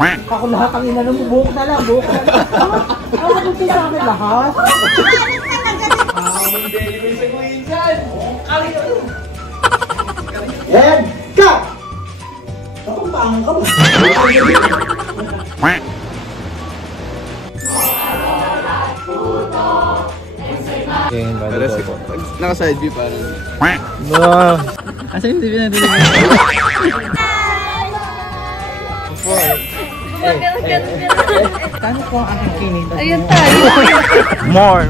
Ako lahat ang inanong mo, buhok na lang, buhok na lang. Ano gusto sa akin lahat? Ang delivery sa Queen dyan! Kali ka! And cut! Kapampangan ka ba? Naka-side view parang... Wow! Asa yung TV na delivery? Kano po ang aking kinig? Ayun tayo. More!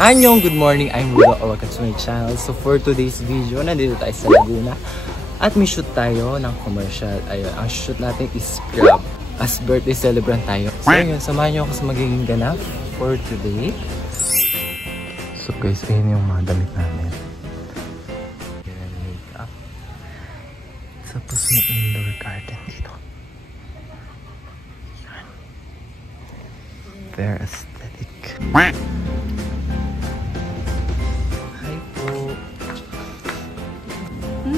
Annyeong, good morning, I'm Rudo or welcome to my channel. So for today's video, nandito tayo sa Laguna at may shoot tayo ng commercial. Ayun, ang shoot natin is Grab. As birthday celebrant tayo. So yun, samahan nyo ako sa magiging ganap for today. So guys, ayun yung mga damit namin. Ayan, makeup. Tapos may indoor garden dito. Ayan. Very aesthetic.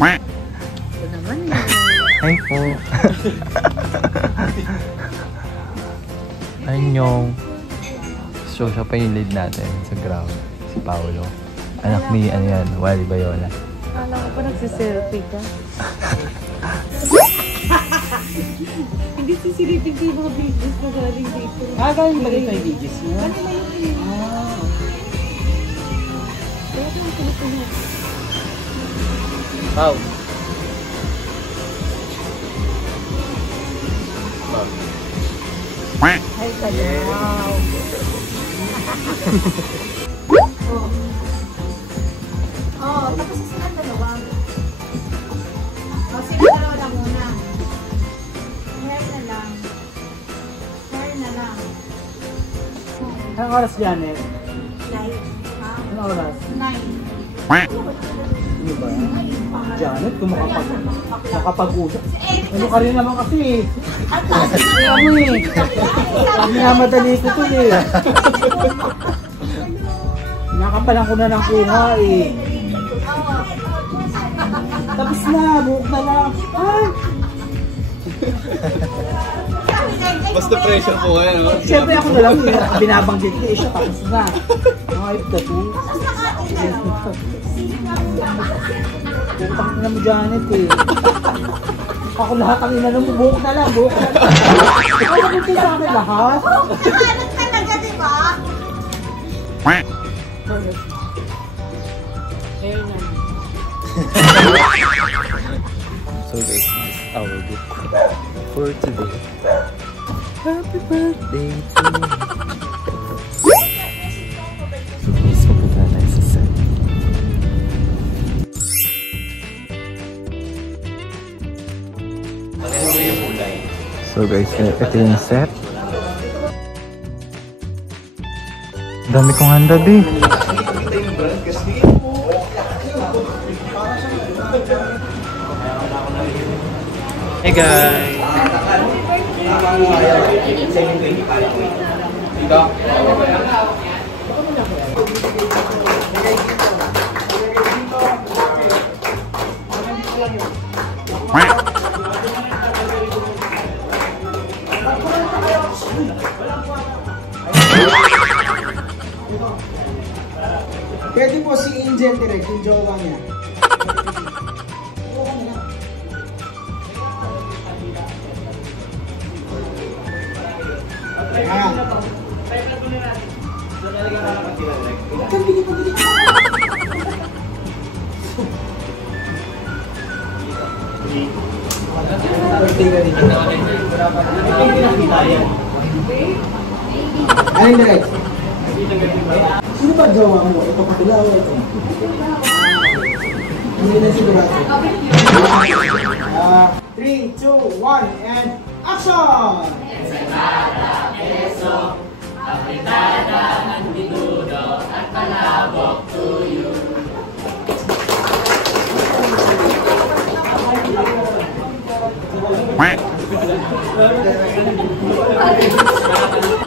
Ito naman yun. Hi po. Anyong. So, siya pa yung lead natin sa ground. Si Paolo. Anak ni, ano yan, Wally Bayola. Kala ko pa nagsiselfie ka. Hindi sisilipin ko yung mga videos na galing dito. Galing ba dito yung videos mo? Kanila yung video. Kaya ito yung Pilipinas. Pao. Ay, tayo. Wow. Oh, tapos sa silang dalawa. Oh, silang dalawa lang muna. Hair na lang. Hair na lang. Anong oras Janet? Light. Anong oras? 9. Ano ba yan? Janet, kung makapag-usap. Ano ka rin naman kasi eh. Ano eh. Minamadali ko to eh. Nakapalang ko na ng kuha eh. Tapos na, buhok na lang. Ay! Basta pressure po kayo, no? Siyempre ako na lang binabanggit ko eh siya tapos na. Ay, tato. Putang na mo Janet eh. Ako lahat ang inanong mo, buhok na lang, buhok na lang. Ano gusto sa akin lahat? Ano talaga, diba? So guys, this is our look for today. Happy birthday to you. So guys, mapunta na tayo sa set. So guys, ito yung set. Dami kong handa din. Hey guys! Pwede po si Angel direct, yung jowa niya. Ayun direct. Sino ba jowa mo? Ito kapila o ito? Hindi na sigurado. 3, 2, 1, and action! Ensalada, queso, apritada ng menudo, at palabok to you.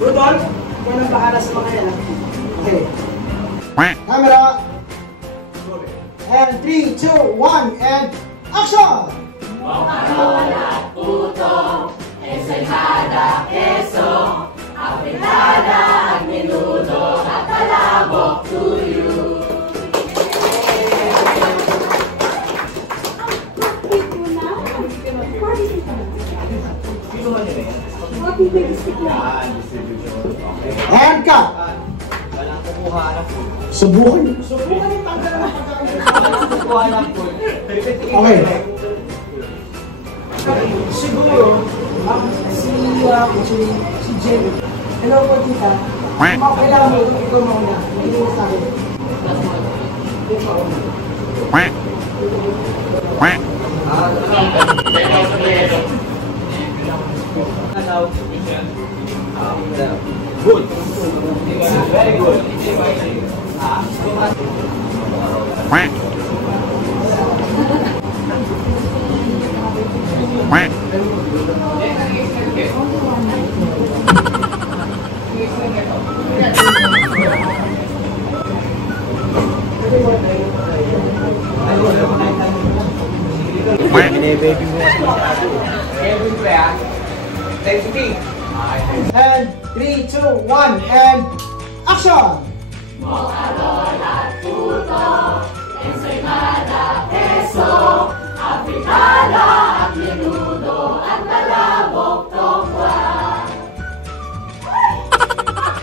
Rudolph, ikaw nang bahala sa mga yan. Okay. Camera. And 3, 2, 1, and action! And cut! Subukan. Subukan yung tanggal na okay. Siguro, si Jen, hello po tita. Kailangan mo, ikaw mauna. Naging sa akin. Good. Very good. And 3, 2, 1, and action!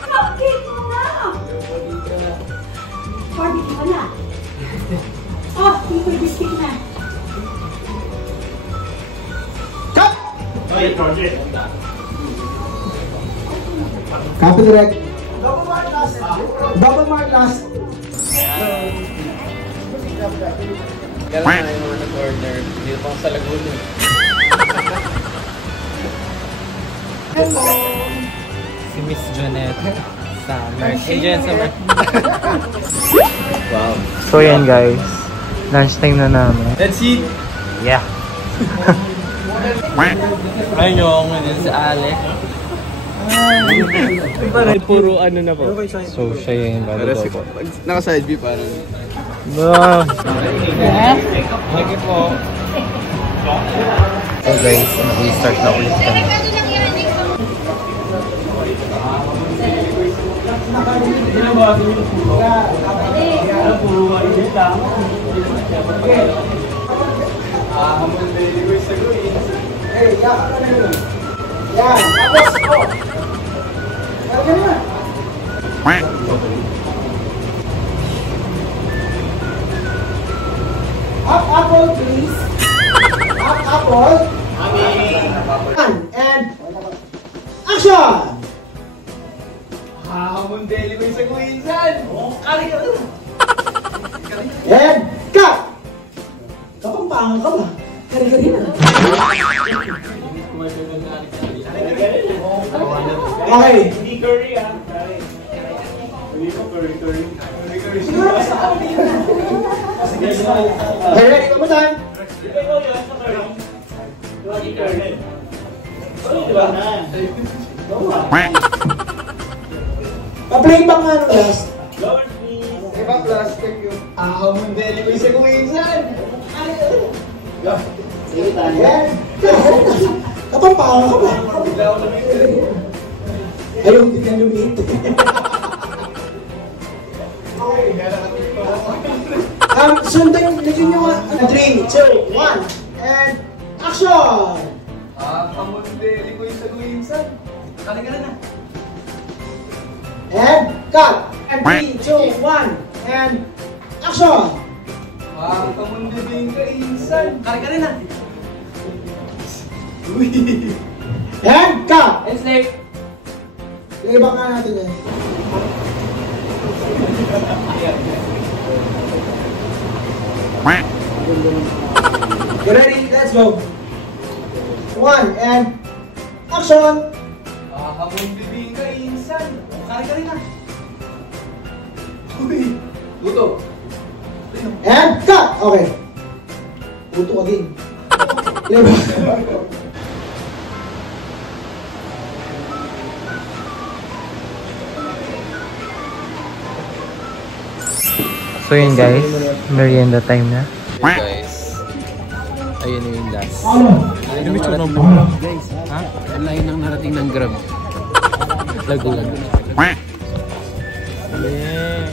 Cupcake mo na! Barbecue ka na. Oh, paper biscuit na. Cut! Copy direct. Double mark last. Double mark last. Kailan na yung nag-order? Dito pa sa Laguna. Hello. Si Miss Jonette sa Merck. Jen sa Merck. Wow. So yan guys. Lunchtime na namin. Let's eat. Yeah. Ayun yung din si Ale. Puro ano na po. So siya yung Pero si naka-side view parang. No. Okay po. So guys, mag-start na ulit kami. Yan, tapos ko. Lagyan na. Up apple, please. Up apple. And action! Hamon delivery sa Queensland. Kali ka rin. And cut! Kapampangan ka ba? Kari-kari na. Okay. Hindi curry ah. Hindi ko curry. Siguro sa akin. Okay, ready? One more time. Pa-play ba nga ng last? Iba plus, thank you. Hamon delivery sa Queensland. Yan. Kapampangan ka ba? Ayaw, hindi ka lumiit. Sundan, lagyan nyo nga. 3, 2, 1, and action! Hamon delivery sa Queensland. Kali ka rin ah. And cut! And 3, 2, 1, and action! Hamon delivery sa Queensland. Kali ka rin ah. And cut! It's late. Laibang nga natin eh. You ready? Let's go! 1, and action! Hamon delivery sa Queensland. Kali ka rin ah. Uy. Luto. And cut! Okay. Puto ka din. Laibang. So yun guys, merienda time na. Guys, ayun yung last. Guys, ha? Ang layo nang narating ng Grab. Laguna. Yeah.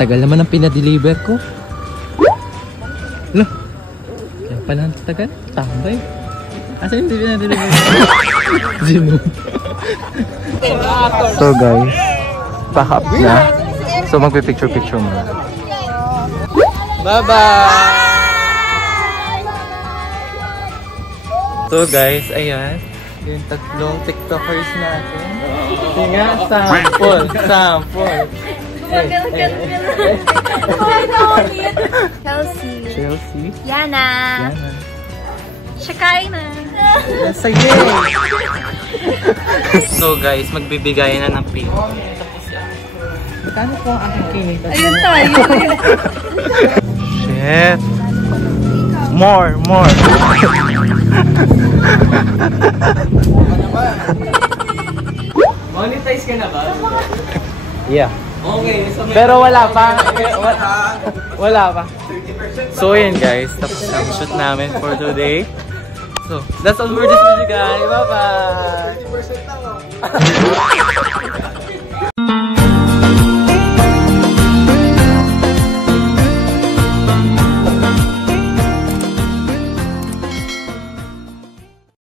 Tagal naman ang pinadeliver ko. Lo. Kaya pala ang tagal. Tambay. Asa yung pinadeliver ko? Zino. So guys, pack up na. So magpipicture-picture muna. Bye-bye! So guys, ayan. Yung tatlong TikTokers natin. Sige nga, sample. Sample. Chelsea. Yana. Shakaina. Sige. So guys, magbibigay na ng pin. Magkano po ang aking kinita? Ayun tayo. Shit. More. Monetize ka na ba? Yeah. Okay. So Pero wala pa. Wala pa. So yun guys, tapos na ang shoot namin for today. So, that's all for this video guys. Bye-bye!